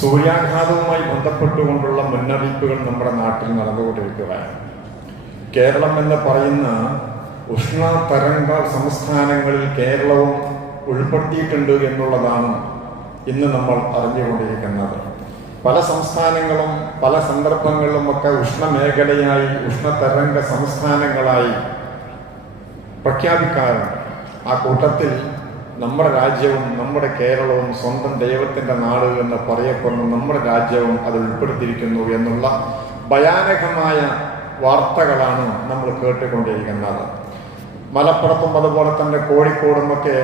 സൂര്യാഘാതവുമായി ബന്ധപ്പെട്ടുകൊണ്ടുള്ള മുന്നറിയിപ്പുകൾ നമ്മുടെ നാട്ടിൽ നടന്നുകൊണ്ടിരിക്കുകയാണ്. കേരളം എന്ന് പറയുന്ന ഉഷ്ണ തരംഗ സംസ്ഥാനങ്ങളിൽ കേരളവും ഉൾപ്പെടുത്തിയിട്ടുണ്ട് എന്നുള്ളതാണ് ഇന്ന് നമ്മൾ അറിഞ്ഞുകൊണ്ടിരിക്കുന്നത്. പല സംസ്ഥാനങ്ങളും പല സന്ദർഭങ്ങളിലുമൊക്കെ ഉഷ്ണമേഖലയായി ഉഷ്ണതരംഗ സംസ്ഥാനങ്ങളായി പ്രഖ്യാപിക്കാറുണ്ട്. ആ കൂട്ടത്തിൽ നമ്മുടെ രാജ്യവും നമ്മുടെ കേരളവും സ്വന്തം ദൈവത്തിൻ്റെ നാട് എന്ന് പറയപ്പെടുന്ന നമ്മുടെ രാജ്യവും അത് ഉൾപ്പെടുത്തിയിരിക്കുന്നു എന്നുള്ള ഭയാനകമായ വാർത്തകളാണ് നമ്മൾ കേട്ടുകൊണ്ടിരിക്കുന്നത്. മലപ്പുറത്തും അതുപോലെ തന്നെ കോഴിക്കോടുമൊക്കെ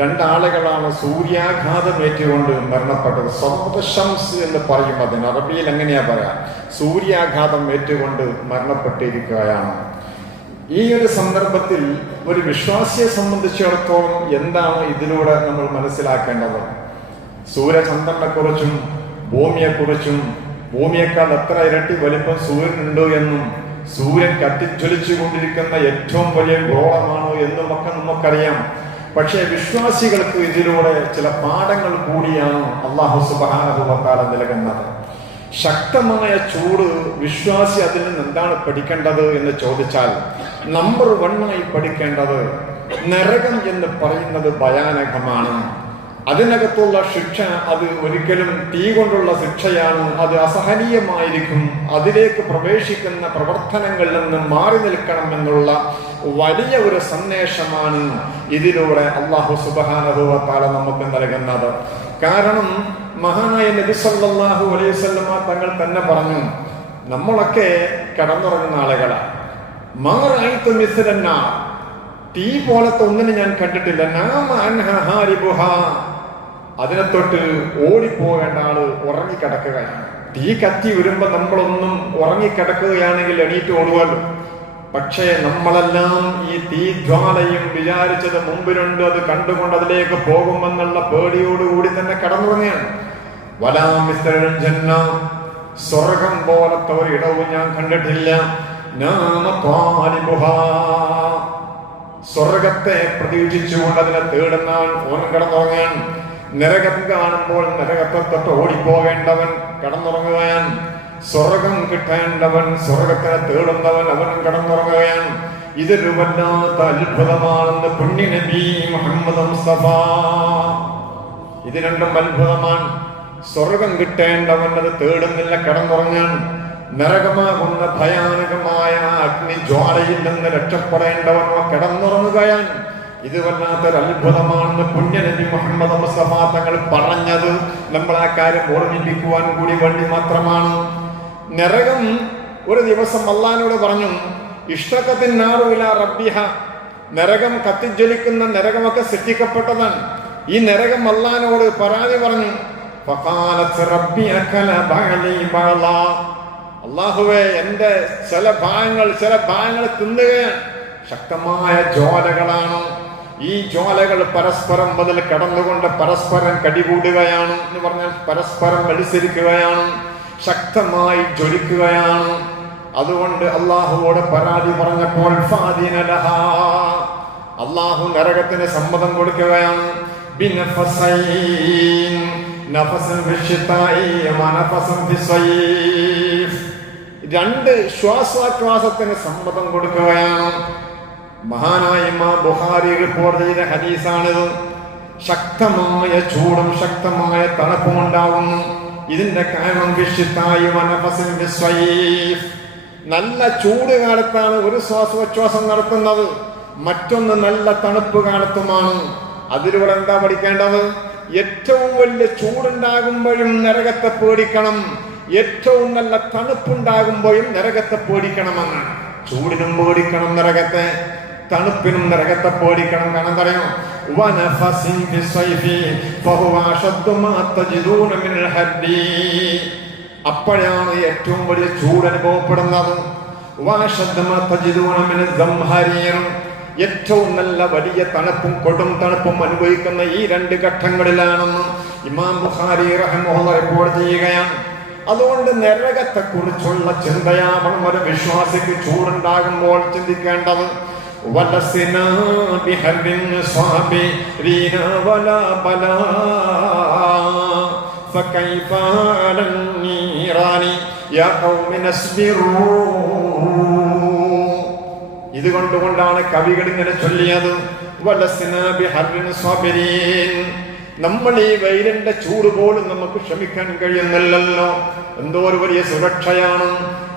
രണ്ടാളുകളാണ് സൂര്യാഘാതമേറ്റുകൊണ്ട് മരണപ്പെട്ടത്. സൗദശംസ് എന്ന് പറയും, അതിന് അറബിയിൽ എങ്ങനെയാ പറയാ, സൂര്യാഘാതം ഏറ്റുകൊണ്ട് മരണപ്പെട്ടിരിക്കുകയാണ്. ഈ ഒരു സന്ദർഭത്തിൽ ഒരു വിശ്വാസിയെ സംബന്ധിച്ചിടത്തോളം എന്താണ് ഇതിലൂടെ നമ്മൾ മനസ്സിലാക്കേണ്ടത്? സൂര്യചന്ദ്രനെക്കുറിച്ചും ഭൂമിയെക്കുറിച്ചും ഭൂമിയേക്കാൾ എത്ര ഇരട്ടി വലിപ്പം സൂര്യനുണ്ട് എന്നും സൂര്യൻ കത്തിജ്വലിച്ചു കൊണ്ടിരിക്കുന്ന ഏറ്റവും വലിയ ഗോളമാണ് എന്നുമൊക്കെ നമുക്കറിയാം. പക്ഷേ വിശ്വാസികൾക്ക് ഇതിലൂടെ ചില പാഠങ്ങൾ കൂടിയാണ് അല്ലാഹു സുബ്ഹാനഹു വ തആല നൽകുന്നത്. ശക്തമായ ചൂട് വിശ്വാസി അതിൽ നിന്ന് എന്താണ് പഠിക്കേണ്ടത് എന്ന് ചോദിച്ചാൽ, നമ്പർ 1 പഠിക്കേണ്ടത് നരകം എന്ന് പറയുന്നത് ഭയാനകമാണ്. അതിനകത്തുള്ള ശിക്ഷ അത് ഒരിക്കലും തീ കൊണ്ടുള്ള ശിക്ഷയാണ്. അത് അസഹനീയമായിരിക്കും. അതിലേക്ക് പ്രവേശിക്കുന്ന പ്രവർത്തനങ്ങളിൽ നിന്ന് മാറി നിൽക്കണമെന്നുള്ള വലിയ ഒരു സന്ദേശമാണ് ഇതിലൂടെ അല്ലാഹു സുബ്ഹാനഹു വ തആല നമുക്ക് നൽകുന്നത്. കാരണം മഹാനായ നബി സല്ലല്ലാഹു അലൈഹി വസല്ലമ തങ്ങൾ തന്നെ പറഞ്ഞു, നമ്മളൊക്കെ കിടന്നുറങ്ങുന്ന ആളുകളാണ്. മാ റഅയ്തു മിസ്ലന്ന, തീ പോലത്തെ ഒന്നിനെ ഞാൻ കണ്ടിട്ടില്ല. നാമ അൻഹാ ഹാരിബുഹാ, അതിനെ തൊട്ട് ഓടിപ്പോകേണ്ട ആള് ഉറങ്ങിക്കിടക്കുകയാണ്. തീ കത്തി വരുമ്പോ നമ്മളൊന്നും ഉറങ്ങിക്കിടക്കുകയാണെങ്കിൽ എണീറ്റ് ഓടുവാലോ. പക്ഷേ നമ്മളെല്ലാം ഈ തീജ്വാലയും വിചാരിച്ചത് മുമ്പിലുണ്ട്, അത് കണ്ടുകൊണ്ട് അതിലേക്ക് പോകുമെന്നുള്ള പേടിയോടുകൂടി തന്നെ കടന്നുറങ്ങുകയാണ്. വലാമിസ്തൽ ജന്ന, സ്വർഗം പോലത്തെ ഒരു ഇടവും ഞാൻ കണ്ടിട്ടില്ല. നാമ ത്വാലിബുഹാ, സ്വർഗത്തെ പ്രതീക്ഷിച്ചുകൊണ്ട് അതിനെ തേടുന്ന ഓൻ കടന്നുറങ്ങാൻ. നരകം കാണുമ്പോൾ നരകത്തെ തൊട്ട് ഓടിപ്പോകേണ്ടവൻ കടന്നുറങ്ങുകയാണ്. സ്വർഗം കിട്ടേണ്ടവൻ സ്വർഗത്തിനെ തേടുന്നവൻ അവനും കടന്നുറങ്ങുകയാണ്. ഇതൊരു വല്ലാത്ത അത്ഭുതമാണെന്ന് പുണ്യ നബി മുഹമ്മദ് മുസ്തഫ. ഇത് രണ്ടും അത്ഭുതമാണ്. സ്വർഗം കിട്ടേണ്ടവൻ അത് തേടുന്നില്ല, കടന്നുറങ്ങാൻ. നരകമാകുന്ന ഭയാനകമായ അഗ്നിജ്വാലയിൽ നിന്ന് രക്ഷപ്പെടേണ്ടവൻ കിടന്നുറങ്ങുകയാണ്. ഇത് വല്ലാത്തൊരു അത്ഭുതമാണെന്ന് പുണ്യ നബി മുഹമ്മദ് മുസ്തഫ തങ്ങൾ പറഞ്ഞത് നമ്മൾ ആ കാര്യം ഓർമ്മിപ്പിക്കുവാൻ കൂടി വേണ്ടി മാത്രമാണ്. നരകം ഒരു ദിവസം അല്ലാഹുവോട് പറഞ്ഞു, ഇഷ്തഖത്തിൻ നാറു ഇലാ റബ്ബിഹ, നരകം കത്തിജ്വലിക്കുന്ന നരകമൊക്കെ സൃഷ്ടിക്കപ്പെട്ടതാണ്. ഈ നരകം അല്ലാഹുവോട് പരാതി പറഞ്ഞു. ഫഖാലത് റബ്ബി അകല ബഅലി ബഅലാ, അല്ലാഹുവേ എന്റെ ചില ഭാഗങ്ങൾ തിന്നുകയാണ്. ശക്തമായ ജ്വാലകളാണ്. ഈ ജ്വാലകൾ പരസ്പരം മുതൽ കടന്നുകൊണ്ട് പരസ്പരം കടികൂടുകയാണ് എന്ന് പറഞ്ഞാൽ പരസ്പരം മത്സരിക്കുകയാണ്, ശക്തമായി ജ്വലിക്കുകയാണ്. അതുകൊണ്ട് അല്ലാഹുവോട് പരാതി പറഞ്ഞപ്പോൾ അല്ലാഹു നരകത്തിന് സമ്മതം കൊടുക്കുകയാണ്. രണ്ട് ശ്വാസോച്ഛ്വാസത്തിന് സമ്മതം കൊടുക്കുകയാണ്. മഹാനായ ഇമാം ബുഖാരി റിപ്പോർട്ട് ചെയ്ത ഹദീസാണിത്. ശക്തമായ ചൂടും ശക്തമായ തണുപ്പും ഉണ്ടാകുന്നു. ഇതിന്റെ കാരണം നല്ല ചൂട് കാലത്താണ് ഒരു ശ്വാസോച്ഛ്വാസം നടത്തുന്നത്, മറ്റൊന്ന് നല്ല തണുപ്പ് കാലത്തുമാണ്. അതിലൂടെ എന്താ പഠിക്കേണ്ടത്? ഏറ്റവും വലിയ ചൂടുണ്ടാകുമ്പോഴും നരകത്തെ പേടിക്കണം, ഏറ്റവും നല്ല തണുപ്പുണ്ടാകുമ്പോഴും നരകത്തെ പേടിക്കണമെന്ന്. ചൂടിനും പേടിക്കണം നരകത്തെ, തണുപ്പിനും നരകത്തെ പേടിക്കണം. കാരണം പറയാം, അപ്പോഴാണ് ഏറ്റവും വലിയ ചൂട് അനുഭവപ്പെടുന്നത്. ഏറ്റവും നല്ല വലിയ തണുപ്പും കൊടും തണുപ്പും അനുഭവിക്കുന്ന ഈ രണ്ട് ഘട്ടങ്ങളിലാണെന്ന് ഇമാം ബുഖാരി റഹിമഹുല്ലാഹ് റിപ്പോർട്ട് ചെയ്യുകയാണ്. അതുകൊണ്ട് നരകത്തെ കുറിച്ചുള്ള ചിന്തയാവണം ഒരു വിശ്വാസിക്ക് ചൂടുണ്ടാകുമ്പോൾ ചിന്തിക്കേണ്ടത്. فكيف على النيران يا قوم اصبروا. ഇതുകൊണ്ടാണ് കവികൾ ഇങ്ങനെ ചൊല്ലിയത്, വലസ്നാ ബിഹർരിൻ സ്വാബിരീൻ. നമ്മൾ ഈ വെയിലിന്റെ ചൂട് പോലും നമുക്ക് ക്ഷമിക്കാൻ കഴിയുന്നില്ലല്ലോ. എന്തോ ഒരു വലിയ സുരക്ഷയാണ്,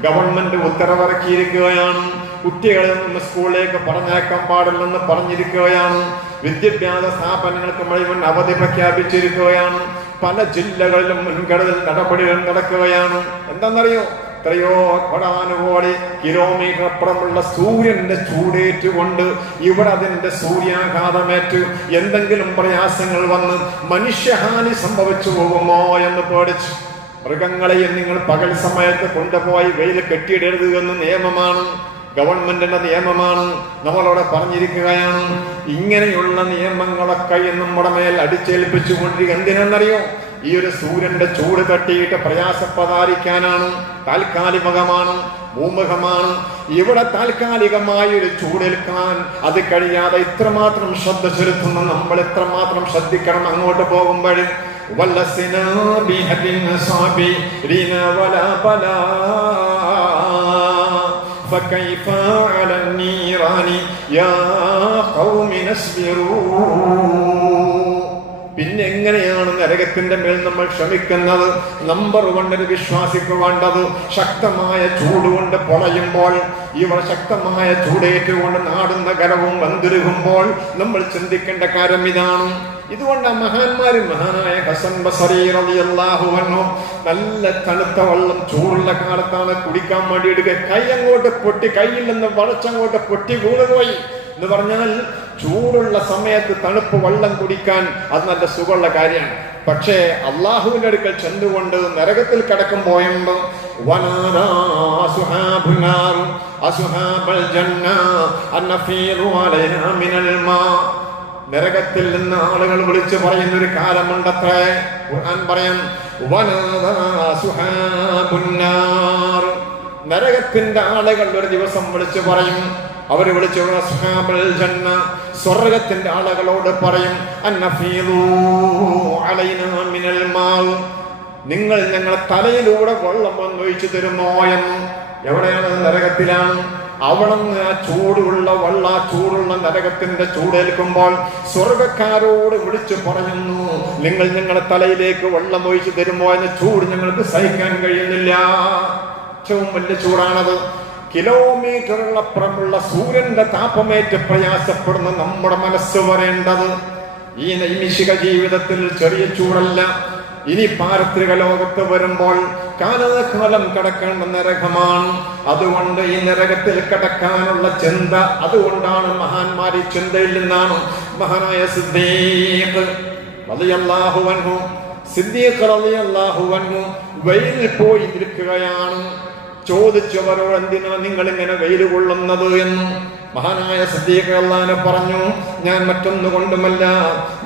ഗവൺമെന്റ് ഉത്തരവിറക്കിയിരിക്കുകയാണ്. കുട്ടികളെ നിന്ന് സ്കൂളിലേക്ക് പറഞ്ഞേക്കാൻ പാടില്ലെന്ന് പറഞ്ഞിരിക്കുകയാണ്. വിദ്യാഭ്യാസ സ്ഥാപനങ്ങൾക്ക് മുഴുവൻ അവധി പ്രഖ്യാപിച്ചിരിക്കുകയാണ്. പല ജില്ലകളിലും മുൻകരുതൽ നടപടികൾ നടക്കുകയാണ്. എന്താണെന്നറിയോ? എത്രയോ കോടാനുകോടി കിലോമീറ്റർ അപ്പുറമുള്ള സൂര്യന്റെ ചൂടേറ്റുകൊണ്ട് ഇവിടെ അതിന്റെ സൂര്യാഘാതമേറ്റ് എന്തെങ്കിലും പ്രയാസങ്ങൾ വന്ന് മനുഷ്യഹാനി സംഭവിച്ചു പോകുമോ എന്ന് പേടിച്ച് മൃഗങ്ങളെയും നിങ്ങൾ പകൽ സമയത്ത് കൊണ്ടുപോയി വെയിൽ കെട്ടിയിടരുത് എന്ന് നിയമമാണ്, ഗവൺമെന്റിന്റെ നിയമമാണ്. നമ്മളോട് പറഞ്ഞിരിക്കുകയാണ്. ഇങ്ങനെയുള്ള നിയമങ്ങളൊക്കെ നമ്മുടെ മേൽ അടിച്ചേൽപ്പിച്ചുകൊണ്ടിരിക്കുക എന്തിനാണെന്നറിയോ? ഈ ഒരു സൂര്യന്റെ ചൂട് തട്ടിയിട്ട് പ്രയാസപ്പെടാതിരിക്കാനാണ്. താൽക്കാലികമാണ്, ഭൂമുഖമാണ്. ഇവിടെ താൽക്കാലികമായ ഒരു ചൂടേൽക്കാൻ അത് കഴിയാതെ ഇത്രമാത്രം ശ്രദ്ധ ചെലുത്തുന്ന നമ്മൾ എത്രമാത്രം ശ്രദ്ധിക്കണം അങ്ങോട്ട് പോകുമ്പോൾ. فكيف على النيران يا قوم اصبروا. പിന്നെ എങ്ങനെയാണ് നരകത്തിന്റെ മേൽ നമ്മൾ ക്ഷമിക്കുന്നത്? നമ്പർ 1 ഒരു വിശ്വാസിക്ക് വേണ്ടത് ശക്തമായ ചൂടുകൊണ്ട് പൊളയുമ്പോൾ, ഇവർ ശക്തമായ ചൂടേറ്റുകൊണ്ട് നാടുന്ന കരവും വന്തിരുകുമ്പോൾ നമ്മൾ ചിന്തിക്കേണ്ട കാര്യം ഇതാണ്. ഇതുകൊണ്ട് മഹാന്മാര്, മഹാനായ ഹസൻ ബസരി റളിയല്ലാഹു അൻഹു നല്ല തണുത്ത വെള്ളം ചൂടുള്ള കാലത്താണ് കുടിക്കാൻ വേണ്ടി എടുക്കുക. കൈ അങ്ങോട്ട് പൊട്ടി, കയ്യിൽ നിന്ന് വളച്ചങ്ങോട്ട് പൊട്ടി വീണുപോയി എന്ന് പറഞ്ഞാൽ ചൂടുള്ള സമയത്ത് തണുപ്പ് വെള്ളം കുടിക്കാൻ അത് നല്ല സുഖമുള്ള കാര്യമാണ്. പക്ഷേ അള്ളാഹുവിന്റെ അടുക്കൽ ചെന്നുകൊണ്ട് നരകത്തിൽ കിടക്കുമ്പോഴും നരകത്തിൽ നിന്ന് ആളുകൾ വിളിച്ചു പറയുന്ന ഒരു കാലമുണ്ടത്രേ. ഖുർആൻ പറയാൻ നരകത്തിന്റെ ആളുകൾ ഒരു ദിവസം വിളിച്ചു പറയും. അവർ വിളിച്ചു സ്വർഗത്തിന്റെ ആളുകളോട് പറയും, നിങ്ങൾ ഞങ്ങളെ തലയിലൂടെ വെള്ളം വന്നൊഴിച്ചു തരുമോ എന്ന്. എവിടെയാണ്? നരകത്തിലാണ്. അവിടുന്ന് ആ ചൂടുള്ള ചൂടുള്ള നരകത്തിന്റെ ചൂടേൽക്കുമ്പോൾ സ്വർഗക്കാരോട് വിളിച്ചു പറയുന്നു, നിങ്ങൾ ഞങ്ങളുടെ തലയിലേക്ക് വെള്ളം ഒഴിച്ചു തരുമോ എന്ന ചൂട് ഞങ്ങൾക്ക് സഹിക്കാൻ കഴിയുന്നില്ല. ഏറ്റവും വലിയ ചൂടാണത്. കിലോമീറ്ററുകളപ്പുറമുള്ള സൂര്യന്റെ താപമേറ്റ് പ്രയാസപ്പെടുന്ന നമ്മുടെ മനസ്സ് വരേണ്ടത് ഈ നൈമിഷിക ജീവിതത്തിൽ ചെറിയ ചൂടല്ല. ഇനി പാരത്രിക ലോകത്ത് വരുമ്പോൾ കാലാകാലം കിടക്കേണ്ട നരകമാണ്. അതുകൊണ്ട് ഈ നരകത്തിൽ കിടക്കാനുള്ള ചിന്ത, അതുകൊണ്ടാണ് മഹാന്മാർ ഈ ചിന്തയിൽ നിന്നാണ് മഹാനായ സിദ്ദീഖ് റളിയല്ലാഹു അൻഹു വെയിലിൽ പോയി നിൽക്കുകയാണ്. ചോദിച്ചവരോട് എന്തിനാ നിങ്ങൾ ഇങ്ങനെ വെയിൽ കൊള്ളുന്നത് എന്ന് മഹാനായ സിദ്ദീഖ് അല്ലാഹു പറഞ്ഞു, ഞാൻ മറ്റൊന്നു കൊണ്ടുമല്ല,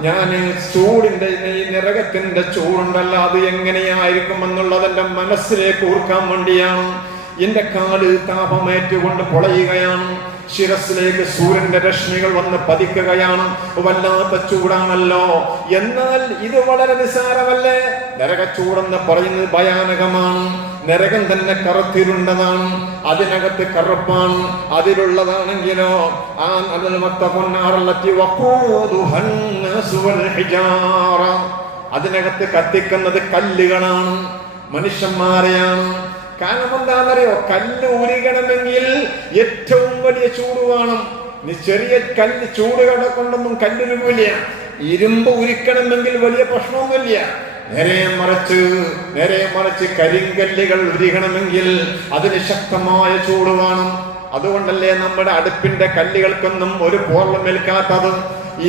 ഞാൻ ചൂടിന്റെ ഈ നരകത്തിന്റെ ചൂടുണ്ടല്ല അത് എങ്ങനെയായിരിക്കും എന്നുള്ളത് എന്റെ മനസ്സിലേക്ക് ഓർക്കാൻ വേണ്ടിയാണ്. എന്റെ കാല് താപമേറ്റുകൊണ്ട് പൊളയുകയാണ്. ശിരസിലേക്ക് സൂര്യന്റെ രശ്മികൾ വന്ന് പതിക്കുകയാണ്. വല്ലാത്ത ചൂടാണല്ലോ. എന്നാൽ ഇത് വളരെ നിസ്സാരമല്ലേ? നരകച്ചൂടെന്ന് പറയുന്നത് ഭയാനകമാണ്. നരകം തന്നെ കറുത്തിരുണ്ടതാണ്, അതിനകത്ത് കറുപ്പാണ്. അതിലുള്ളതാണെങ്കിലോ അതിനകത്ത് കത്തിക്കുന്നത് കല്ലുകളാണ്, മനുഷ്യന്മാരെയാണ്. കാരണം എന്താണെന്നറിയോ? കല്ല് ഉരുകണമെങ്കിൽ ഏറ്റവും വലിയ ചൂട് വേണം. നീ ചെറിയ കല്ല് ചൂട് കൊണ്ടൊന്നും കല്ലുരുകില്ല. ഇരുമ്പ് ഉരുക്കണമെങ്കിൽ വലിയ പ്രശ്നമൊന്നുമില്ല. നേരെ മറിച്ച് കരിങ്കല്ലുകൾ ഉരുകണമെങ്കിൽ അതിന് ശക്തമായ ചൂട് വേണം. അതുകൊണ്ടല്ലേ നമ്മുടെ അടുപ്പിന്റെ കല്ലുകൾക്കൊന്നും ഒരു പോർലമേൽക്കാത്തത്.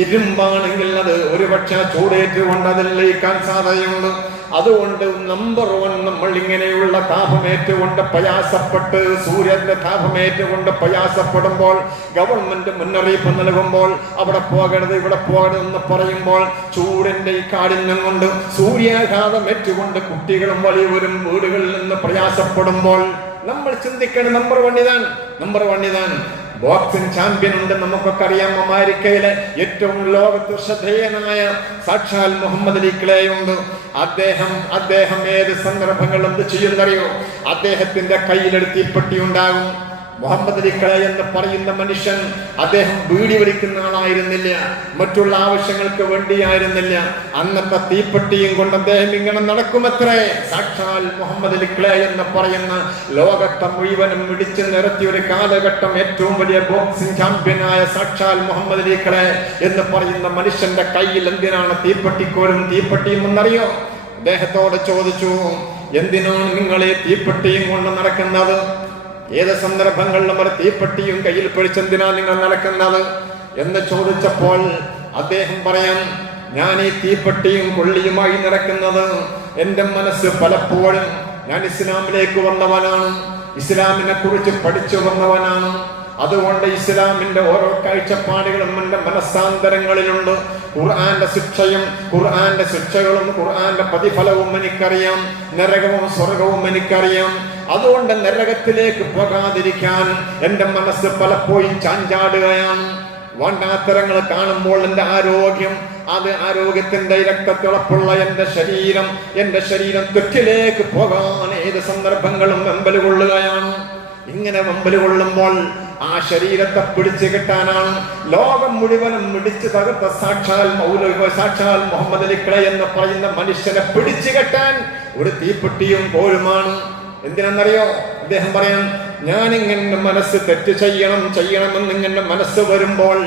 ഇരുമ്പാണെങ്കിൽ അത് ഒരുപക്ഷെ ചൂടേറ്റുകൊണ്ട് അതിൽ ലയിക്കാൻ സാധ്യതയുണ്ട്. അതുകൊണ്ട് നമ്പർ 1 നമ്മൾ ഇങ്ങനെയുള്ള താപമേറ്റുകൊണ്ട് പ്രയാസപ്പെട്ട്, സൂര്യന്റെ താപമേറ്റുകൊണ്ട് പ്രയാസപ്പെടുമ്പോൾ, ഗവൺമെന്റ് മുന്നറിയിപ്പ് നൽകുമ്പോൾ അവിടെ പോകരുത് ഇവിടെ പോകരുതെന്ന് പറയുമ്പോൾ, ചൂടിന്റെ ഈ കാഠിന്യം കൊണ്ട് സൂര്യാഘാതം ഏറ്റുകൊണ്ട് കുട്ടികളും വലിയവരും വീടുകളിൽ നിന്ന് പ്രയാസപ്പെടുമ്പോൾ നമ്മൾ ചിന്തിക്കണം, നമ്പർ 1 ഇതാണ്. ബോക്സിംഗ് ചാമ്പ്യൻ ഉണ്ട്, നമുക്കൊക്കെ അറിയാം. അമേരിക്കയിലെ ഏറ്റവും ലോകത്ത് ശ്രദ്ധേയനായ സാക്ഷാൽ മുഹമ്മദ് അലി ക്ലേ ഉണ്ട്. അദ്ദേഹം ഏത് സന്ദർഭങ്ങൾ എന്ത് ചെയ്യുന്നറിയോ? അദ്ദേഹത്തിന്റെ കയ്യിലെടുത്ത് തീപ്പെട്ടി ഉണ്ടാകും. മുഹമ്മദ് അലി ക്ലേ എന്ന് പറയുന്ന മനുഷ്യൻ അദ്ദേഹം ബീഡി വലിക്കുന്ന ആളായിരുന്നില്ല, മറ്റുള്ള ആവശ്യങ്ങൾക്ക് വേണ്ടിയായിരുന്നില്ല. അന്നത്തെ തീപ്പെട്ടിയും കൊണ്ട് അദ്ദേഹം ഇങ്ങനെ നടക്കുമത്രേ. സാക്ഷാൽ മുഹമ്മദ് അലി ക്ലേ എന്ന് പറയുന്ന ലോകത്തെ മുഴുവനും ഇടിച്ചു നിരത്തിയ ഒരു കാലഘട്ടം ഏറ്റവും വലിയ ബോക്സിംഗ് ചാമ്പ്യനായ സാക്ഷാൽ മുഹമ്മദ് അലി ക്ലേ എന്ന് പറയുന്ന മനുഷ്യന്റെ കയ്യിൽ എന്തിനാണ് തീപ്പെട്ടിക്കോലും തീപ്പെട്ടിയും എന്നറിയോ? അദ്ദേഹത്തോട് ചോദിച്ചു, എന്തിനാണ് നിങ്ങൾ ഈ തീപ്പെട്ടിയും കൊണ്ട് നടക്കുന്നത്? ഏത് സന്ദർഭങ്ങളിലും ഒരു തീപ്പെട്ടിയും കയ്യിൽ പിടിച്ചെന്തിനാ നിങ്ങൾ നടക്കുന്നത് എന്ന് ചോദിച്ചപ്പോൾ അദ്ദേഹം പറയാം, ഞാൻ ഈ തീപ്പെട്ടിയും കൊള്ളിയുമായി നടക്കുന്നത് എന്റെ മനസ്സ് പലപ്പോഴും, ഞാൻ ഇസ്ലാമിലേക്ക് വന്നവനാണ്, ഇസ്ലാമിനെ കുറിച്ച് പഠിച്ചു വന്നവനാണ്. അതുകൊണ്ട് ഇസ്ലാമിന്റെ ഓരോ കാഴ്ചപ്പാടുകളും എന്റെ മനസ്സാന്തരങ്ങളിലുണ്ട്. ഖുർആന്റെ ശിക്ഷകളും ഖുർആന്റെ പ്രതിഫലവും എനിക്കറിയാം, നരകവും സ്വർഗവും എനിക്കറിയാം. അതുകൊണ്ട് നരകത്തിലേക്ക് പോകാതിരിക്കാൻ എന്റെ മനസ്സ് പലപ്പോഴും ചാഞ്ചാടുകയാണ്. വാണ്ടാത്തരങ്ങൾ കാണുമ്പോൾ എന്റെ ആരോഗ്യത്തിന്റെ രക്തത്തിളപ്പുള്ള എന്റെ ശരീരം തെറ്റിലേക്ക് പോകാൻ ഏത് സന്ദർഭങ്ങളും വെമ്പൽ കൊള്ളുകയാണ്. ഇങ്ങനെ വെമ്പൽ കൊള്ളുമ്പോൾ ആ ശരീരത്തെ പിടിച്ചു കെട്ടാനാണ് ലോകം മുഴുവനും ഇടിച്ചു തകർത്ത സാക്ഷാൽ മുഹമ്മദ് അലി ക്ലേ എന്ന് പറയുന്ന മനുഷ്യനെ പിടിച്ചു കെട്ടാൻ ഒരു തീപ്പെട്ടിയും കോലുമാണ്. എന്തിനെന്നറിയോ? അദ്ദേഹം പറയാൻ, ഞാനിങ്ങനെ മനസ്സ് തെറ്റ് ചെയ്യണമെന്ന് ഇങ്ങനെ മനസ്സ് വരുമ്പോൾ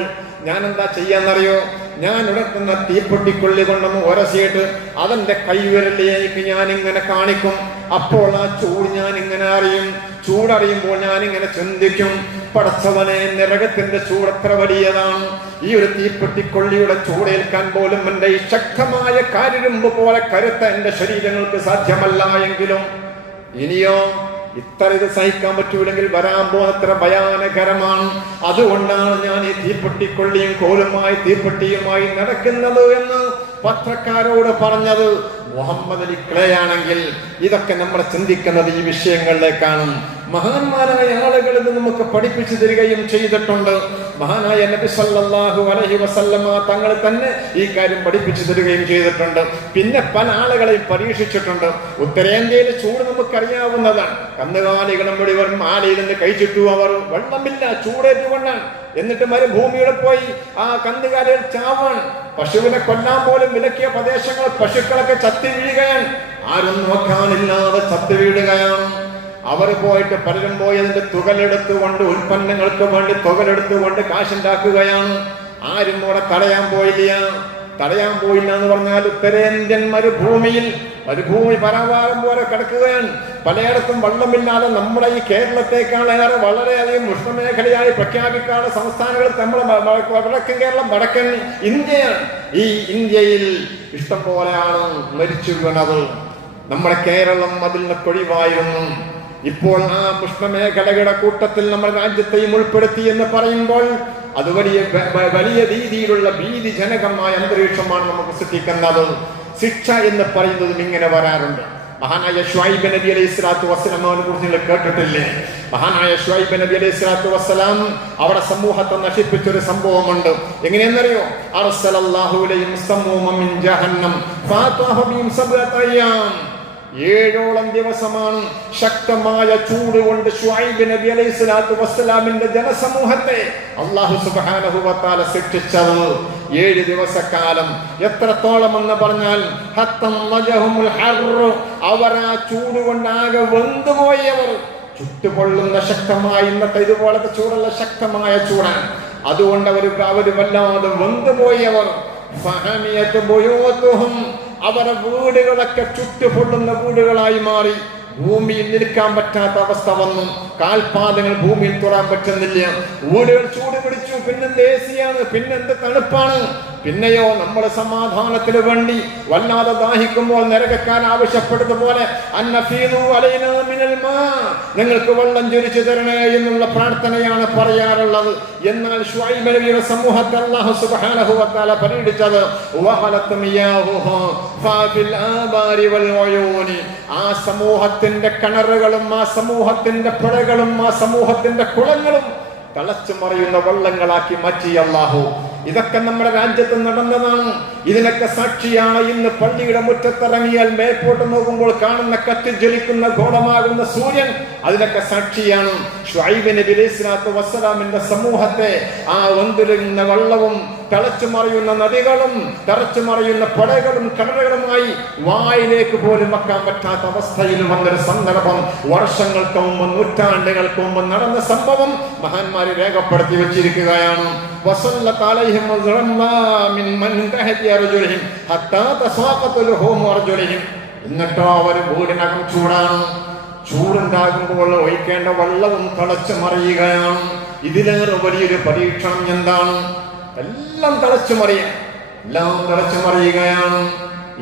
ഞാൻ എന്താ ചെയ്യാന്നറിയോ? ഞാൻ ഉടക്കുന്ന തീപ്പൊട്ടിക്കൊള്ളി കൊണ്ടൊന്ന് ഉരസിയിട്ട് അതെന്റെ കൈവിരലിലേക്ക് ഞാൻ ഇങ്ങനെ കാണിക്കും. അപ്പോൾ ആ ചൂട് ഞാൻ ഇങ്ങനെ അറിയും. ചൂടറിയുമ്പോൾ ഞാൻ ഇങ്ങനെ ചിന്തിക്കും, പടച്ചവനെ, നരകത്തിന്റെ ചൂട് എത്ര വലിയതാണ്. ഈ ഒരു തീപ്പെട്ടിക്കൊള്ളിയുടെ ചൂടേൽക്കാൻ പോലും എന്റെ ഈ ശക്തമായ കാരിരുമ്പ് പോലെ കരുത്ത എന്റെ ശരീരങ്ങൾക്ക് സാധ്യമല്ല എങ്കിലും ഇനിയോ ഇത്ര ഇത് സഹിക്കാൻ പറ്റൂലെങ്കിൽ വരാൻ പോകുന്നത്ര ഭയാനകരമാണ്. അതുകൊണ്ടാണ് ഞാൻ ഈ തീപ്പെട്ടിക്കൊള്ളിയും കോലുമായി തീപ്പെട്ടിയുമായി നടക്കുന്നത് എന്ന് പത്രക്കാരോട് പറഞ്ഞത് മുഹമ്മദ് അലി ക്ലേ ആണെങ്കിൽ ഇതൊക്കെ നമ്മൾ ചിന്തിക്കുന്നത് ഈ വിഷയങ്ങളിലേക്കാണ്. മഹാന്മാരായ ആളുകൾ ഇത് നമുക്ക് പഠിപ്പിച്ചു തരികയും ചെയ്തിട്ടുണ്ട്. മഹാനായ നബി സല്ലല്ലാഹു അലൈഹി വസല്ലമ തങ്ങൾ തന്നെ ഈ കാര്യം പഠിപ്പിച്ചു തരികയും ചെയ്തിട്ടുണ്ട്. പിന്നെ പല ആളുകളെയും പരീക്ഷിച്ചിട്ടുണ്ട്. ഉത്തരേന്ത്യയിലെ ചൂട് നമുക്കറിയാവുന്നതാണ്. കന്നുകാലികളും മുഴുവൻ ആലയിൽ നിന്ന് കഴിച്ചിട്ടു. അവർ വെള്ളമില്ല, ചൂടേറ്റുകൊണ്ടാണ്. എന്നിട്ട് മരുഭൂമിയുടെ പോയി ആ കന്നുകാലികൾ ചാവാൻ, പശുവിനെ കൊല്ലാൻ പോലും വിലക്കിയ പ്രദേശങ്ങൾ പശുക്കളൊക്കെ ചത്തി വീഴുകയാണ്. ആരും നോക്കാനില്ലാതെ ചത്തി വീഴുകയാണ്. അവർ പോയിട്ട് പലരും പോയി അതിന്റെ തുകലെടുത്തുകൊണ്ട് ഉൽപ്പന്നങ്ങൾക്ക് വേണ്ടി തുകലെടുത്തുകൊണ്ട് കാശുണ്ടാക്കുകയാണ്. ആരും അവിടെ തടയാൻ പോയില്ല എന്ന് പറഞ്ഞാൽ ഉത്തരേന്ത്യൻ മരുഭൂമി പരാവാരം പോലെ കിടക്കുകയാണ്. പലയിടത്തും വെള്ളമില്ലാതെ നമ്മുടെ ഈ കേരളത്തെക്കാളേറെ വളരെയധികം ഉഷ്ണമേഖലയായി പ്രഖ്യാപിക്കാനുള്ള സംസ്ഥാനങ്ങൾ നമ്മുടെ വടക്കൻ കേരളം, വടക്കൻ ഇന്ത്യയാണ്. ഈ ഇന്ത്യയിൽ ഇഷ്ടം പോലെയാണ് മരിച്ചു വീണത്. നമ്മുടെ കേരളം അതിൽ നിന്ന് ഒഴിവായിരുന്നു. ഇപ്പോൾ ആ ഉഷ്ണമേഖലയുടെ കൂട്ടത്തിൽ നമ്മുടെ രാജ്യത്തെയും ഉൾപ്പെടുത്തി എന്ന് പറയുമ്പോൾ അത് വലിയ രീതിയിലുള്ള ഭീതിജനകമായ അന്തരീക്ഷമാണ് നമുക്ക് സൃഷ്ടിക്കുന്നത്. ശിക്ഷ എന്ന് പറയുന്നതും ഇങ്ങനെ വരാറുണ്ട്. മഹാനായ ശുഐബ് നബി അലൈഹി സ്വലാത്തു വസ്സലാമിനെ കുറിച്ച് നിങ്ങൾ കേട്ടിട്ടില്ലേ? മഹാനായ ശുഐബ് നബി അലൈഹി സ്വലാത്തു വസ്സലാം അവിടെ സമൂഹത്തെ നശിപ്പിച്ചൊരു സംഭവമുണ്ട്. എങ്ങനെയെന്നറിയോ? അർസലല്ലാഹു അലൈഹിം സമൂമൻ മിൻ ജഹന്നം ഫാതഹ ബിഹിം സബ്അത അയ്യാം. 7 ദിവസമാണ് ശക്തമായ ചൂട് കൊണ്ട് ശുഐബ് നബി അലൈഹി സ്വലാത്തു വസ്സലാമിന്റെ ജനസമൂഹത്തെ അല്ലാഹു സുബ്ഹാനഹു വ തആല ശിക്ഷിച്ചത്. 7 ദിവസക്കാലം. എത്രത്തോളം എന്ന് പറഞ്ഞാൽ അവർ ആ ചൂട് കൊണ്ടാകെ വെന്തുപോയവർ, ചുട്ടുപൊള്ളുന്ന ശക്തമായ, ഇന്നത്തെ ഇതുപോലത്തെ ചൂടുള്ള ശക്തമായ ചൂടാണ്. അതുകൊണ്ട് അവർ വല്ലാതെ വെന്തുപോയവർ. അവരുടെ വീടുകളൊക്കെ ചുട്ടുപൊള്ളുന്ന വീടുകളായി മാറി. ഭൂമിയിൽ നിൽക്കാൻ പറ്റാത്ത അവസ്ഥ വന്നു. കാൽപാദങ്ങൾ ഭൂമിയിൽ തൊടാൻ പറ്റുന്നില്ല. വീടുകൾ ചൂട് പിടിച്ചു. പിന്നെന്ത് ഏസിയാണ്, പിന്നെന്ത് തണുപ്പാണ്. പിന്നെയോ നമ്മുടെ സമാധാനത്തിന് വേണ്ടി വല്ലാതെ ദാഹിക്കുമ്പോൾ നരകക്കാൻ ആവശ്യപ്പെടുന്ന പോലെ ഞങ്ങൾക്ക് വെള്ളം ചൊരിച്ചു തരണേ എന്നുള്ള പ്രാർത്ഥനയാണ് പറയാറുള്ളത്. എന്നാൽ ശുഐബ് നബിയുടെ സമൂഹത്തെ അല്ലാഹു സുബ്ഹാനഹു വ തആല പരീക്ഷിച്ചത് ആ സമൂഹത്തിന്റെ കിണറുകളും ആ സമൂഹത്തിന്റെ പുഴകളും ആ സമൂഹത്തിന്റെ കുളങ്ങളും തിളച്ചു മറിയുന്ന വെള്ളങ്ങളാക്കി മാറ്റി അല്ലാഹു. ഇതൊക്കെ നമ്മുടെ രാജ്യത്ത് നടന്നതാണ്. ഇതിനൊക്കെ സാക്ഷിയാണ് ഇന്ന് പള്ളിയുടെ മുറ്റത്തിറങ്ങിയാൽ മേൽപോട്ട് നോക്കുമ്പോൾ കാണുന്ന കത്തിജ്വലിക്കുന്ന ഗോളമാകുന്ന സൂര്യൻ. അതിനൊക്കെ സാക്ഷിയാണ്. ശുഐബ് നബി അലൈഹിസ്സലാത്തു വസ്സലാമിന്റെ സമൂഹത്തെ ആ വന്തുലയുന്ന വെള്ളവും തിളച്ചു മറിയുന്ന നദികളും തിളച്ചു മറിയുന്ന പടകളും കടലുകളുമായി വായിലേക്ക് പോലും വെക്കാൻ പറ്റാത്ത അവസ്ഥയിൽ വന്നൊരു സന്ദർഭം വർഷങ്ങൾക്ക് മുമ്പ്, നൂറ്റാണ്ടുകൾക്ക് മുമ്പ് നടന്ന സംഭവം മഹാന്മാര് രേഖപ്പെടുത്തി വെച്ചിരിക്കുകയാണ്. എന്നിട്ടോ അവർ വീടിനകം ചൂടാണ്. ചൂടുണ്ടാകുമ്പോൾ ഒഴിക്കേണ്ട വെള്ളവും തിളച്ചു മറിയുകയാണ്. ഇതിലേറെ വലിയൊരു പരീക്ഷണം എന്താണ്? എല്ലാം തിളച്ചു മറിയുകയാണ്.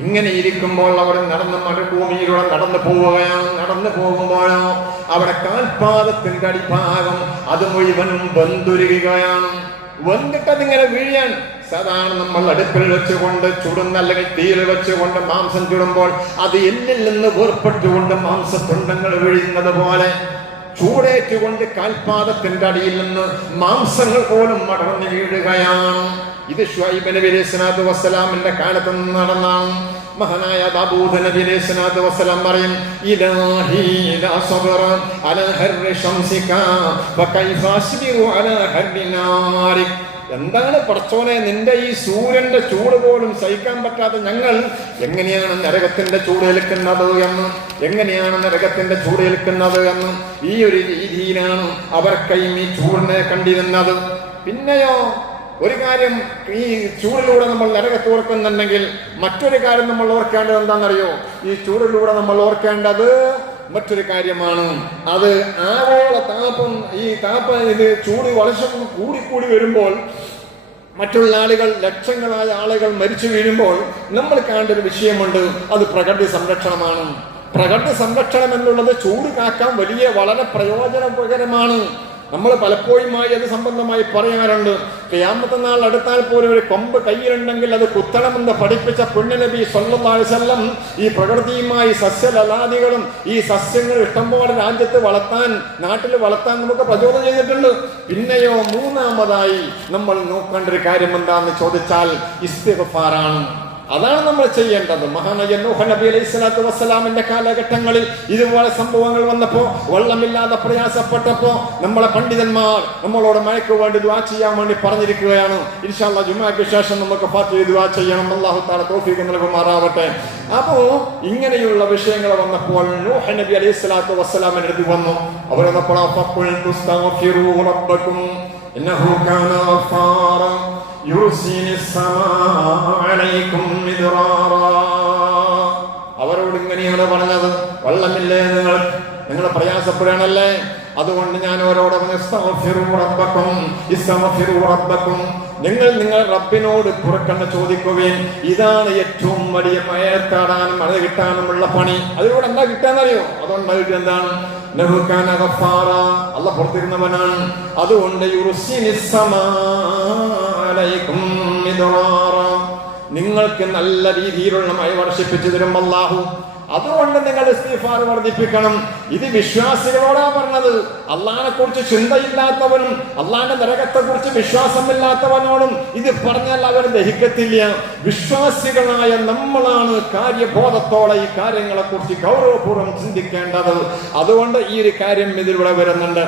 ഇങ്ങനെ ഇരിക്കുമ്പോൾ അവർ നടന്ന് മരുഭൂമിയിലൂടെ നടന്നു പോവുകയാണ്. നടന്നു പോകുമ്പോഴോ അവിടെ കാൽപാദത്തിന്റെ അടിഭാഗം അത് മുഴുവനും വെന്തുരുകയാണ്. വെന്തിട്ടതിങ്ങനെ വീഴാൻ. സാധാരണ നമ്മൾ അടുപ്പിൽ വെച്ചുകൊണ്ട് ചുടുന്ന അല്ലെങ്കിൽ തീയിൽ വെച്ചുകൊണ്ട് മാംസം ചുടുമ്പോൾ അത് എല്ലിൽ നിന്ന് വേർപ്പെട്ടുകൊണ്ട് മാംസത്തുണ്ടങ്ങൾ വീഴുന്നത് പോലെ ചൂടേറ്റുകൊണ്ട് കാൽപാദത്തിന്റെ അടിയിൽ നിന്ന് മാംസങ്ങൾ പോലും മടർന്നു വീഴുകയാണ്. ഇത് ശുഐബ് നബി അലൈഹിസ്സലാത്തു വസ്സലാമിന്റെ കാലത്ത് നടന്നാണ്. മഹാനായ ദാവൂദ് നബി അലൈഹിസ്സലാത്തു വസ്സലാം പറയും, ഇലാഹി ലാ സബ്റ അലാ ഹർരി ശംസിക വകൈഫ അസ്ബിറു അലാ ഹർരി നാരിക്. എന്താണ് പടച്ചോനെ, നിന്റെ ഈ സൂര്യന്റെ ചൂട് പോലും സഹിക്കാൻ പറ്റാതെ ഞങ്ങൾ എങ്ങനെയാണ് നരകത്തിന്റെ ചൂടേൽക്കുന്നത് എന്ന് ഈ ഒരു രീതിയിലാണ് അവർക്കൈയും ഈ ചൂടിനെ കണ്ടിരുന്നത്. പിന്നെയോ ഒരു കാര്യം, ഈ ചൂടിലൂടെ നമ്മൾ നരകത്ത് ഓർക്കുന്നുണ്ടെങ്കിൽ മറ്റൊരു കാര്യം നമ്മൾ ഓർക്കേണ്ടത് എന്താണെന്നറിയോ? ഈ ചൂടിലൂടെ നമ്മൾ ഓർക്കേണ്ടത് മറ്റൊരു കാര്യമാണ്. അത് ആഗോള താപം. ഈ ഇത് ചൂട് വർഷം കൂടിക്കൂടി വരുമ്പോൾ മറ്റുള്ള ആളുകൾ, ലക്ഷങ്ങളായ ആളുകൾ മരിച്ചു വീഴുമ്പോൾ നമ്മൾ കാണേണ്ട ഒരു വിഷയമുണ്ട്. അത് പ്രകൃതി സംരക്ഷണമാണ്. പ്രകൃതി സംരക്ഷണം എന്നുള്ളത് ചൂട് കാക്കാൻ വളരെ പ്രയോജനകരമാണ്. നമ്മൾ പലപ്പോഴുമായി അത് സംബന്ധമായി പറയാറുണ്ട്. ഖിയാമത്ത് നാൾ അടുത്താൽ പോലും ഒരു കൊമ്പ് കയ്യിലുണ്ടെങ്കിൽ അത് കുത്തണമെന്ന് പഠിപ്പിച്ച പുണ്യനബി സ്വല്ലല്ലാഹു അലൈഹി വസല്ലം ഈ പ്രകൃതിയുമായി സസ്യലതാദികളും ഈ സസ്യങ്ങൾ ഇഷ്ടംപോലെ രാജ്യത്ത് നാട്ടിൽ വളർത്താൻ നമുക്ക് പ്രചോദനം ചെയ്തിട്ടുണ്ട്. പിന്നെയോ മൂന്നാമതായി നമ്മൾ നോക്കേണ്ട ഒരു കാര്യം എന്താണെന്ന് ചോദിച്ചാൽ ഇസ്തിഗ്ഫാറാണ്. അതാണ് നമ്മൾ ചെയ്യേണ്ടത്. മഹാനായ നൂഹ് നബി അലൈഹിസ്സലാത്തു വസ്സലാമിന്റെ കാലഘട്ടങ്ങളിൽ ഇതുപോലെ സംഭവങ്ങൾ വന്നപ്പോ, വെള്ളമില്ലാതെ പ്രയാസപ്പെട്ടപ്പോ നമ്മളെ പണ്ഡിതന്മാർ നമ്മളോട് മഴയ്ക്ക് വേണ്ടി ദുആ ചെയ്യാൻ വേണ്ടി പറഞ്ഞിരിക്കുകയാണ്. ഇൻഷാ അല്ലാഹ് ജുമുഅക്ക് ശേഷം നമുക്ക് ഫാത്തിഹ ദുആ ചെയ്യണം. അല്ലാഹു തആല തൗഫീഖ് നൽകുമാറാവട്ടെ. അപ്പോ ഇങ്ങനെയുള്ള വിഷയങ്ങൾ വന്നപ്പോൾ നൂഹ് നബി അലൈഹിസ്സലാത്തു വസ്സലാമിന്റെ അടുത്ത് വന്നു. അവർ വന്നപ്പോൾ ഫഖുൽതുസ്തഗ്ഫിറൂ റബ്ബക്കും ഇന്നഹു കാന ഗഫാറ അവരോട് ഇങ്ങനെയാണ് പറഞ്ഞത്, വെള്ളമില്ലേ, നിങ്ങൾ പ്രയാസപ്പെടുകയാണല്ലേ, അതുകൊണ്ട് ഞാൻ അവരോട് നിങ്ങൾ റബ്ബിനോട് കുറക്കണ്ട ചോദിക്കുകയും. ഇതാണ് ഏറ്റവും വലിയ മഴത്താടാനും മഴ കിട്ടാനുമുള്ള പണി. അതിലൂടെ എന്താ കിട്ടാന്നറിയോ? അതുകൊണ്ട് എന്താണ്? അല്ല പുറത്തിരുന്നവനാണ്. അതുകൊണ്ട് നിങ്ങൾക്ക് നല്ല രീതിയിലുള്ള മഴ വർഷിപ്പിച്ചു തരും അല്ലാഹു. അതുകൊണ്ട് നിങ്ങൾ ഇസ്തിഗ്ഫാർ വർദ്ധിപ്പിക്കണം. ഇത് വിശ്വാസികളോടാ പറഞ്ഞത്. അള്ളാഹിനെ കുറിച്ച് ചിന്തയില്ലാത്തവനും അള്ളാഹിന്റെ നരകത്തെ കുറിച്ച് വിശ്വാസമില്ലാത്തവനോടും ഇത് പറഞ്ഞാൽ അവർ ദഹിക്കത്തില്ല. വിശ്വാസികളായ നമ്മളാണ് കാര്യബോധത്തോടെ ഈ കാര്യങ്ങളെ കുറിച്ച് ഗൗരവപൂർവ്വം ചിന്തിക്കേണ്ടത്. അതുകൊണ്ട് ഈ ഒരു കാര്യം ഇതിലൂടെ വരുന്നുണ്ട്,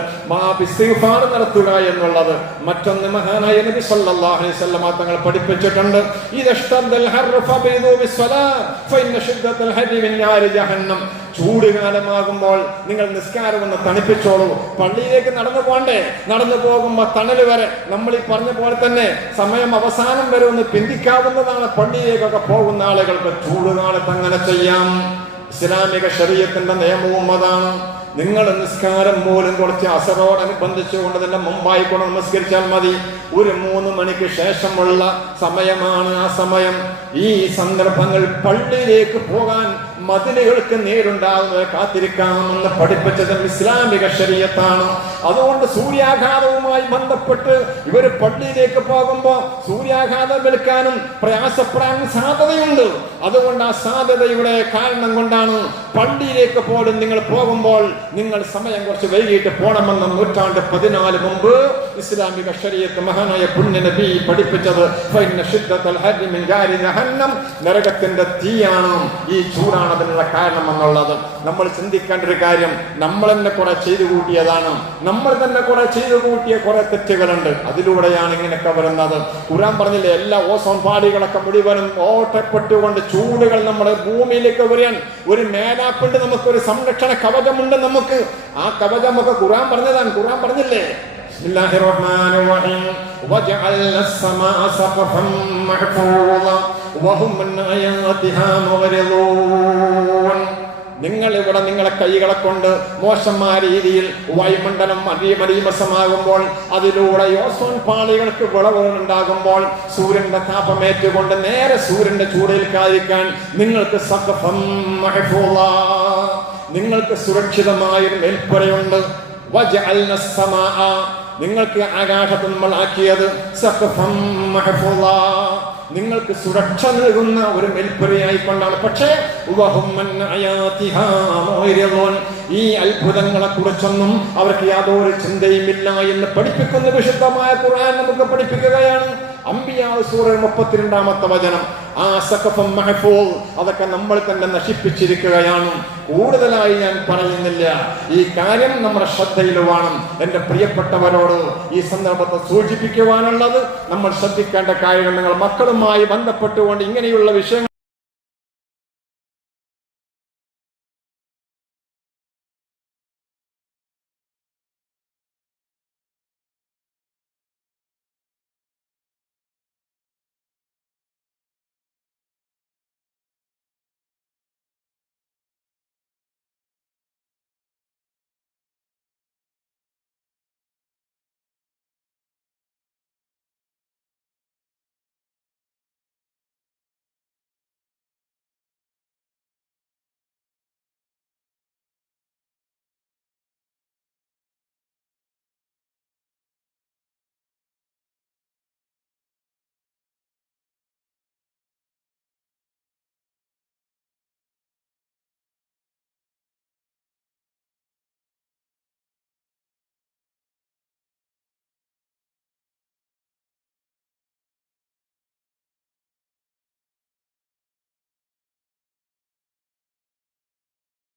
ഇസ്തിഗ്ഫാർ നടത്തുക എന്നുള്ളത്. മറ്റൊന്ന് മഹാനായ നബി സല്ലല്ലാഹു അലൈഹി വസല്ലം തങ്ങൾ പഠിപ്പിച്ചിട്ടുണ്ട്, ചൂടുകാലമാകുമ്പോൾ നിങ്ങൾ നിസ്കാരം ഒന്ന് തണുപ്പിച്ചോളൂ. പള്ളിയിലേക്ക് നടന്നു പോണ്ടേ? നടന്നു പോകുമ്പോ തണല് വരെ നമ്മൾ ഈ പറഞ്ഞ പോലെ തന്നെ സമയം അവസാനം വരെ ഒന്ന് പിന്തിക്കാവുന്നതാണ്. പള്ളിയിലേക്കൊക്കെ പോകുന്ന ആളുകൾക്ക് ചൂടുകാലത്ത് അങ്ങനെ ചെയ്യാം. ഇസ്ലാമിക ശരീഅത്തിന്റെ നിയമവും അതാണ്. നിങ്ങൾ നിസ്കാരം പോലും കുറച്ച് അസറോടനുബന്ധിച്ചുകൊണ്ട് തന്നെ മുമ്പായി കൊണ്ട് നമസ്കരിച്ചാൽ മതി. ഒരു 3 മണിക്ക് ശേഷമുള്ള സമയമാണ് ആ സമയം. ഈ സന്ദർഭങ്ങൾ പള്ളിയിലേക്ക് പോകാൻ മതിലുകൾക്ക് നേരുണ്ടാകുന്നത് കാത്തിരിക്കാമെന്ന് പഠിപ്പിച്ചത് ഇസ്ലാമിക ശരീഅത്താണ്. അതുകൊണ്ട് സൂര്യാഘാതവുമായി ബന്ധപ്പെട്ട് ഇവർ പള്ളിയിലേക്ക് പോകുമ്പോൾ സൂര്യാഘാതം ഏൽക്കാനും പ്രയാസപ്പെടാനും സാധ്യതയുണ്ട്. അതുകൊണ്ട് ആ സാധ്യതയുടെ കാരണം കൊണ്ടാണ് പള്ളിയിലേക്ക് പോലും നിങ്ങൾ പോകുമ്പോൾ നിങ്ങൾ സമയം കുറച്ച് വൈകിട്ട് പോകണമെന്ന് 14 മുമ്പ് ഇസ്ലാമിക ശരീഅത്ത് മഹാനായ പുണ്യ നബി പഠിപ്പിച്ചത് ഫഇന്ന ശിദ്ദത്തൽ ഹർരി മിൻ ജാരി ജഹന്നം, നരകത്തിന്റെ തീയാണ് ഈ ചൂടാണ് അതിനുള്ള കാരണം എന്നുള്ളത്. നമ്മൾ ചിന്തിക്കേണ്ട ഒരു കാര്യം, നമ്മൾ തന്നെ കുറെ ചെയ്തു കൂട്ടിയതാണ്, നമ്മൾ തന്നെ കുറെ ചെയ്തു കൂട്ടിയ കുറെ തെറ്റുകളുണ്ട്, അതിലൂടെയാണ് ഇങ്ങനെയൊക്കെ വരുന്നത്. ഖുർആൻ പറഞ്ഞില്ലേ, എല്ലാ ഓസോൺ പാളികളൊക്കെ മുഴുവനും ഓട്ടപ്പെട്ടുകൊണ്ട് ചൂടുകൾ നമ്മുടെ ഭൂമിയിലേക്ക് വരാൻ ഒരു മേലാപ്പുണ്ട്, നമുക്കൊരു സംരക്ഷണ കവചമുണ്ട് നമുക്ക്. ആ കവചം നമുക്ക് ഖുർആൻ പറഞ്ഞതാണ്. ഖുർആൻ പറഞ്ഞില്ലേ, ബിസ്മില്ലാഹിർ റഹ്മാനിർ റഹീം വജഅൽനസ് സമാഅ സഖഫൻ മഹ്ഫൂള വഹും മിൻ ആയാതിഹാ മുഗ്രിദൂൻ. നിങ്ങൾ ഇവിടെ നിങ്ങളെ കൈകളെ കൊണ്ട് മോശമായ രീതിയിൽ വായുമണ്ഡലം മരീമസമാകുമ്പോൾ, അതിലൂടെ ഓസോൺ പാളികൾക്ക് വിളവുകളുണ്ടാകുമ്പോൾ, സൂര്യന്റെ താപമേറ്റുകൊണ്ട് നേരെ സൂര്യന്റെ ചൂടേൽക്കാതിരിക്കാൻ നിങ്ങൾക്ക് സഖഫൻ മഹ്ഫൂള, നിങ്ങൾക്ക് സുരക്ഷിതമായൊരു മേൽപ്പുരയുണ്ട്. വജഅൽനസ് സമാഅ, നിങ്ങൾക്ക് ആകാശത്ത് നമ്മൾ ആക്കിയത് സഖഫൻ മഹ്ഫൂള, നിങ്ങൾക്ക് സുരക്ഷ നൽകുന്ന ഒരു മേൽപ്പുരയായിക്കൊണ്ടാണ്. പക്ഷേ ഈ അത്ഭുതങ്ങളെ കുറിച്ചൊന്നും അവർക്ക് യാതൊരു ചിന്തയുമില്ല എന്ന് പഠിപ്പിക്കുന്ന വിശുദ്ധമായ ഖുർആൻ നമുക്ക് പഠിപ്പിക്കുകയാണ്. അംബിയാ സൂറ 32-ാമത്തെ വചനം. ആ സഖഫൻ മഹ്ഫൂൾ അതൊക്കെ നമ്മൾ തന്നെ നശിപ്പിച്ചിരിക്കുകയാണ്. കൂടുതലായി ഞാൻ പറയുന്നില്ല, ഈ കാര്യം നമ്മുടെ ശ്രദ്ധയിൽ വേണം. എന്റെ പ്രിയപ്പെട്ടവരോട് ഈ സന്ദർഭത്തെ സൂചിപ്പിക്കുവാനുള്ളത്, നമ്മൾ ശ്രദ്ധിക്കേണ്ട കാര്യങ്ങൾ, നിങ്ങൾ മക്കളുമായി ബന്ധപ്പെട്ടുകൊണ്ട് ഇങ്ങനെയുള്ള വിഷയങ്ങൾ